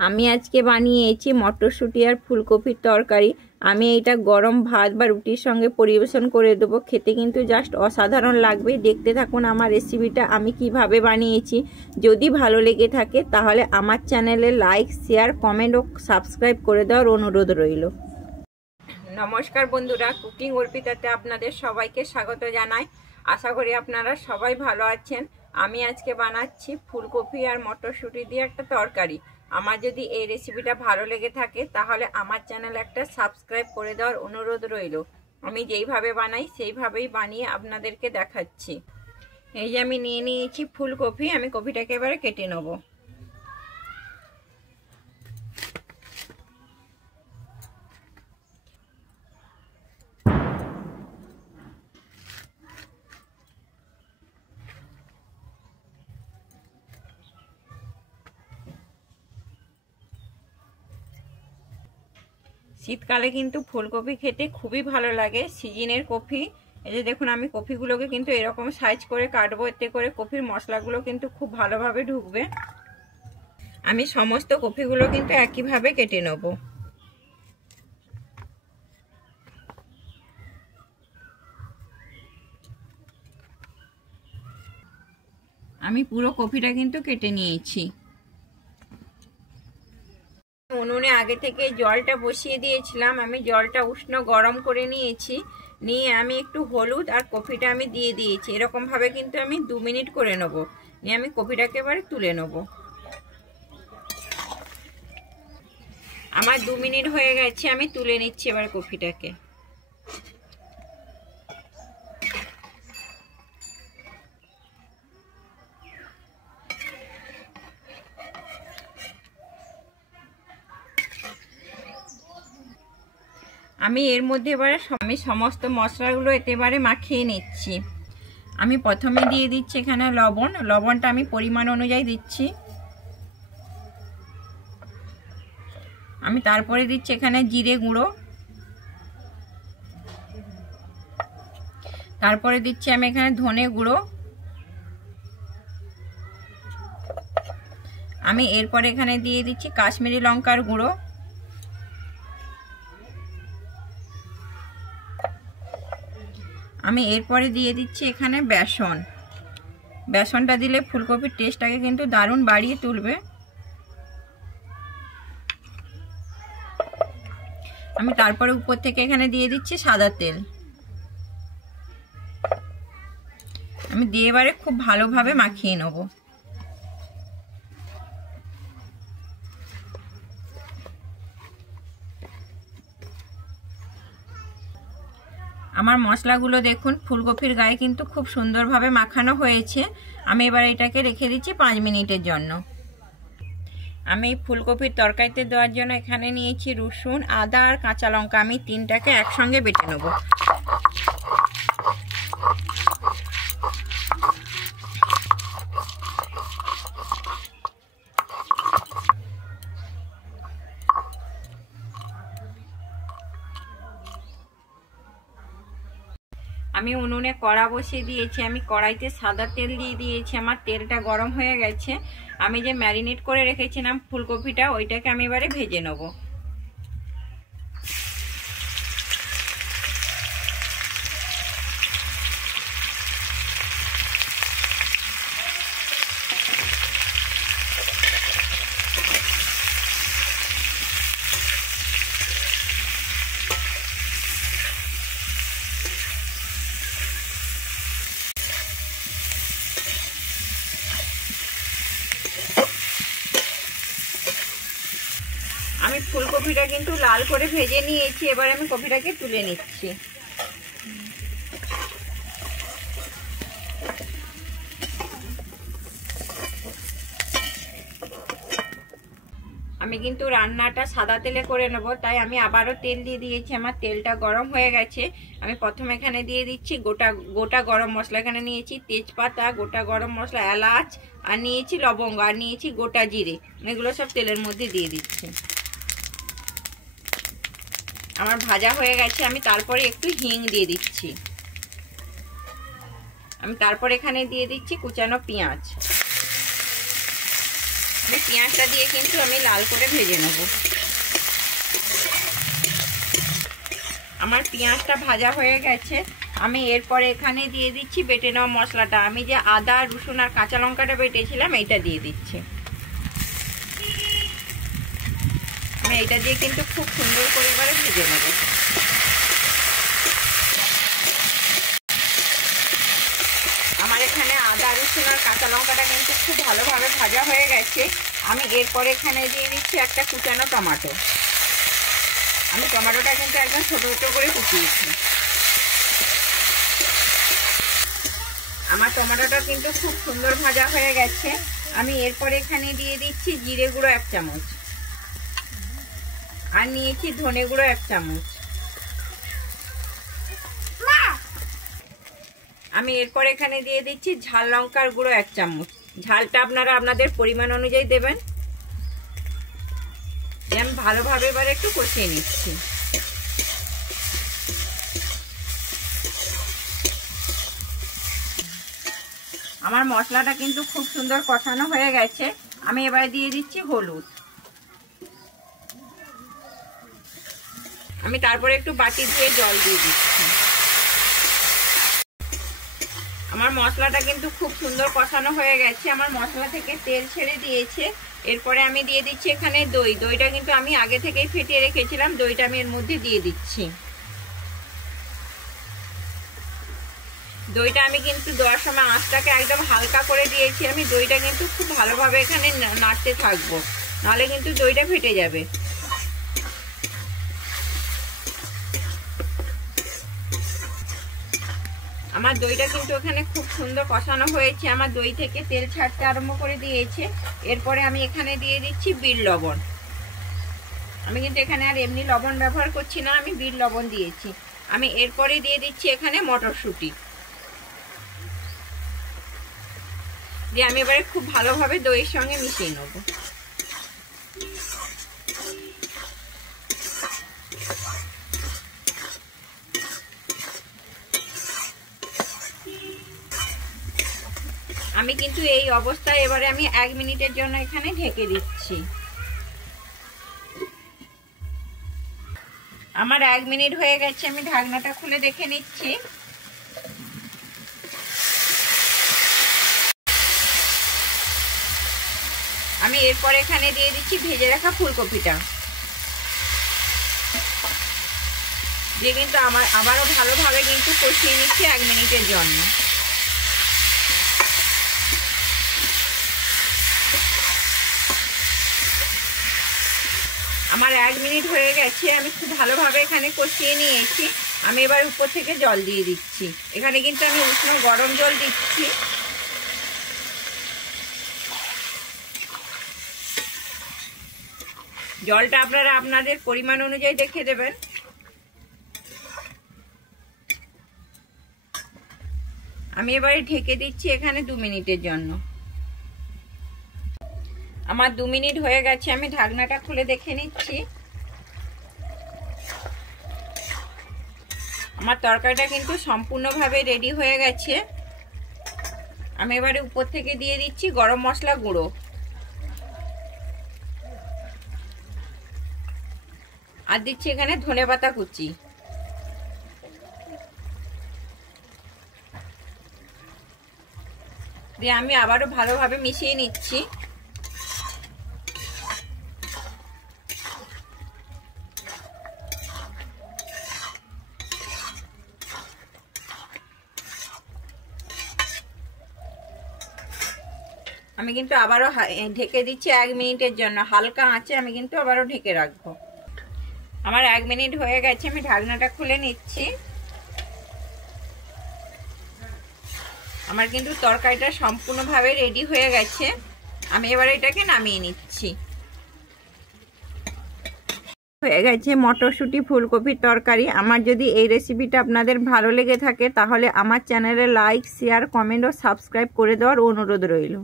আমি আজকে বানিয়েছি মটরশুঁটি আর ফুলকপির তরকারি। আমি এটা গরম ভাত বা রুটির সঙ্গে পরিবেশন করে দেবো। খেতে কিন্তু জাস্ট অসাধারণ লাগবে। দেখতে থাকুন আমার রেসিপিটা আমি কিভাবে বানিয়েছি। যদি ভালো লেগে থাকে তাহলে আমার চ্যানেলে লাইক, শেয়ার, কমেন্ট ও সাবস্ক্রাইব করে দেওয়ার অনুরোধ রইল। নমস্কার বন্ধুরা, কুকিং অর্পিতাতে আপনাদের সবাইকে স্বাগত জানাই। আশা করি আপনারা সবাই ভালো আছেন। আমি আজকে বানাচ্ছি ফুলকপি আর মটরশুঁটি দিয়ে একটা তরকারি। আমার যদি এই রেসিপিটা ভালো লেগে থাকে তাহলে আমার চ্যানেল একটা সাবস্ক্রাইব করে দেওয়ার অনুরোধ রইল। আমি যেইভাবে বানাই সেইভাবেই বানিয়ে আপনাদেরকে দেখাচ্ছি। এই যে আমি নিয়ে নিয়েছি ফুলকপি, আমি কপিটাকে এবারে কেটে নেব। শীতকালে কিন্তু ফুলকপি খেতে খুবই ভালো লাগে, সিজনের কপি। এই যে দেখুন আমি কপিগুলোকে কিন্তু এরকম সাইজ করে কাটবো, এতে করে কপির মশলাগুলো কিন্তু খুব ভালোভাবে ঢুকবে। আমি সমস্ত কপিগুলো কিন্তু একইভাবে কেটে নেব। আমি পুরো কপিটা কিন্তু কেটে নিয়েছি। উনুনে আগে থেকে জলটা বসিয়ে দিয়েছিলাম। আমি জলটা উষ্ণ গরম করে নিয়েছি। নিয়ে আমি একটু হলুদ আর কপিটা আমি দিয়ে দিয়েছি। এরকম ভাবে কিন্তু আমি 2 মিনিট করে নেব। নিয়ে আমি কপিটাকে এবারে তুলে নেব। আমার 2 মিনিট হয়ে গেছে, আমি তুলে নিচ্ছি এবার কপিটাকে। আমি এর মধ্যে এবারে আমি সমস্ত মশলাগুলো এবারে মাখিয়ে নিচ্ছি। আমি প্রথমে দিয়ে দিচ্ছি এখানে লবণ। লবণটা আমি পরিমাণ অনুযায়ী দিচ্ছি। আমি তারপরে দিচ্ছি এখানে জিরে গুঁড়ো। তারপরে দিচ্ছি আমি এখানে ধনে গুঁড়ো। আমি এরপরে এখানে দিয়ে দিচ্ছি কাশ্মীরি লঙ্কার গুঁড়ো। আমি এরপরে দিয়ে দিচ্ছি এখানে বেসন। বেসনটা দিলে ফুলকপির টেস্টটাকে কিন্তু দারুণ বাড়িয়ে তুলবে। আমি তারপরে উপর থেকে এখানে দিয়ে দিচ্ছি সাদা তেল। আমি দিয়ে এবারে খুব ভালোভাবে মাখিয়ে নেব। আমার মশলাগুলো দেখুন ফুলকপির গায়ে কিন্তু খুব সুন্দরভাবে মাখানো হয়েছে। আমি এবার এটাকে রেখে দিচ্ছি 5 মিনিটের জন্য। আমি ফুলকপির তরকারিতে দেওয়ার জন্য এখানে নিয়েছি রসুন, আদা আর কাঁচা লঙ্কা। আমি 3টাকে একসঙ্গে বেটে নেব। আমি উনুনে কড়া বসিয়ে দিয়েছি। আমি কড়াইতে সাদা তেল দিয়ে দিয়েছি। আমার তেলটা গরম হয়ে গেছে। আমি যে ম্যারিনেট করে রেখেছিলাম ফুলকপিটা, ওইটাকে আমি এবারে ভেজে নেব। আমি ফুলকপিটা কিন্তু লাল করে ভেজে নিয়েছি। এবার আমি কপিটাকে তুলে নিচ্ছি। আমি কিন্তু রান্নাটা সাদা তেলে করে নেব, তাই আমি আবারও তেল দিয়ে দিয়েছি। আমার তেলটা গরম হয়ে গেছে। আমি প্রথমে এখানে দিয়ে দিচ্ছি গোটা গরম মশলা। এখানে নিয়েছি তেজপাতা, গোটা গরম মশলা, এলাচ, আর নিয়েছি লবঙ্গ, আর নিয়েছি গোটা জিরে। এগুলো সব তেলের মধ্যে দিয়ে দিচ্ছি। আমার ভাজা হয়ে গেছে। আমি তারপরে একটু হিং দিয়ে দিচ্ছি। আমি তারপর এখানে দিয়ে দিচ্ছি কুচানো পেঁয়াজ। পেঁয়াজটা দিয়ে কিন্তু আমি লাল করে ভেজে নেব। আমার পেঁয়াজটা ভাজা হয়ে গেছে। আমি এরপরে এখানে দিয়ে দিচ্ছি বেটে নেওয়া মশলাটা। আমি যে আদা রসুন আর কাঁচা লঙ্কাটা বেটেছিলাম এইটা দিয়ে দিচ্ছি। আমি এইটা দিয়ে কিন্তু খুব সুন্দর করে এবারে ভেজে নেব। আমার এখানে আদা রসুন আর কাঁচা লঙ্কাটা কিন্তু খুব ভালোভাবে ভাজা হয়ে গেছে। আমি এরপরে এখানে দিয়ে দিচ্ছি একটা কুচানো টমেটো। আমি টমেটোটা কিন্তু একদম ছোটো ছোটো করে কুচিয়েছি। আমার টমেটোটা কিন্তু খুব সুন্দর ভাজা হয়ে গেছে। আমি এরপরে এখানে দিয়ে দিচ্ছি জিরে গুঁড়ো 1 চামচ আর নিয়েছি ধনে গুঁড়ো 1 চামচ। আমি এরপরে এখানে দিয়ে দিচ্ছি ঝাল লঙ্কার গুঁড়ো 1 চামচ। ঝালটা আপনারা আপনাদের পরিমাণ অনুযায়ী দেবেন। আমি ভালোভাবে এবার একটু কষিয়ে নিচ্ছি। আমার মশলাটা কিন্তু খুব সুন্দর কষানো হয়ে গেছে। আমি এবারে দিয়ে দিচ্ছি হলুদ। আমি তারপরে একটু বাটি দিয়ে জল দিয়ে দিচ্ছি। আমার মশলাটা কিন্তু খুব সুন্দর কষানো হয়ে গেছে। আমার মশলা থেকে তেল ছেড়ে দিয়েছে। এরপরে আমি দিয়ে দিচ্ছি এখানে দই। দইটা কিন্তু আমি আগে থেকেই ফেটিয়ে রেখেছিলাম। দইটা আমি এর মধ্যে দিয়ে দিচ্ছি। দইটা আমি কিন্তু দেওয়ার সময় আঁচটাকে একদম হালকা করে দিয়েছি। আমি দইটা কিন্তু খুব ভালোভাবে এখানে নাড়তে থাকবো, নাহলে কিন্তু দইটা ফেটে যাবে। আমার দইটা কিন্তু এখানে খুব সুন্দর কষানো হয়েছে। আমার দই থেকে তেল ছাড়তে আরম্ভ করে দিয়েছে। এরপরে আমি এখানে দিয়ে দিচ্ছি বিট লবণ। আমি কিন্তু এখানে আর এমনি লবণ ব্যবহার করছি না, আমি বিট লবণ দিয়েছি। আমি এরপরে দিয়ে দিচ্ছি এখানে মটরশুঁটি দিয়ে আমি এবারে খুব ভালোভাবে দইয়ের সঙ্গে মিশিয়ে নেব। আমি কিন্তু এই অবস্থায় এবারে আমি 1 মিনিটের জন্য এখানে ঢেকে দিচ্ছি। আমার 1 মিনিট হয়ে গেছে। আমি ঢাকনাটা খুলে দেখে নিচ্ছি। আমি এরপরে এখানে দিয়ে দিচ্ছি ভেজে রাখা ফুলকপিটা দিয়ে কিন্তু আবারও ভালোভাবে কিন্তু কষিয়ে নিচ্ছি 1 মিনিটের জন্য। আমার 1 মিনিট হয়ে গেছে। আমি খুব ভালোভাবে এখানে কষিয়ে নিয়েছি। আমি এবার উপর থেকে জল দিয়ে দিচ্ছি। এখানে কিন্তু আমি উষ্ণ গরম জল দিচ্ছি। জলটা আপনারা আপনাদের পরিমাণ অনুযায়ী দেখে দেবেন। আমি এবারে ঢেকে দিচ্ছি এখানে 2 মিনিটের জন্য। আমার 2 মিনিট হয়ে গেছে। আমি ঢাকনাটা খুলে দেখে নিচ্ছি। আমার তরকারিটা কিন্তু সম্পূর্ণভাবে রেডি হয়ে গেছে। আমি এবারে উপর থেকে দিয়ে দিচ্ছি গরম মশলা গুঁড়ো আর দিচ্ছি এখানে ধনেপাতা কুচি। দিয়ে আমি আবারও ভালোভাবে মিশিয়ে নিচ্ছি। আমি কিন্তু আবারও ঢেকে দিচ্ছি 1 মিনিটের জন্য। হালকা আঁচে আমি কিন্তু আবারও ঢেকে রাখবো। আমার 1 মিনিট হয়ে গেছে। আমি ঢাকনাটা খুলে নিচ্ছি। আমার কিন্তু তরকারিটা সম্পূর্ণভাবে রেডি হয়ে গেছে। আমি এবার এটাকে নামিয়ে নিচ্ছি। হয়ে গেছে মটরশুঁটি ফুলকপির তরকারি। আমার যদি এই রেসিপিটা আপনাদের ভালো লেগে থাকে তাহলে আমার চ্যানেলে লাইক শেয়ার কমেন্ট ও সাবস্ক্রাইব করে দেওয়ার অনুরোধ রইল।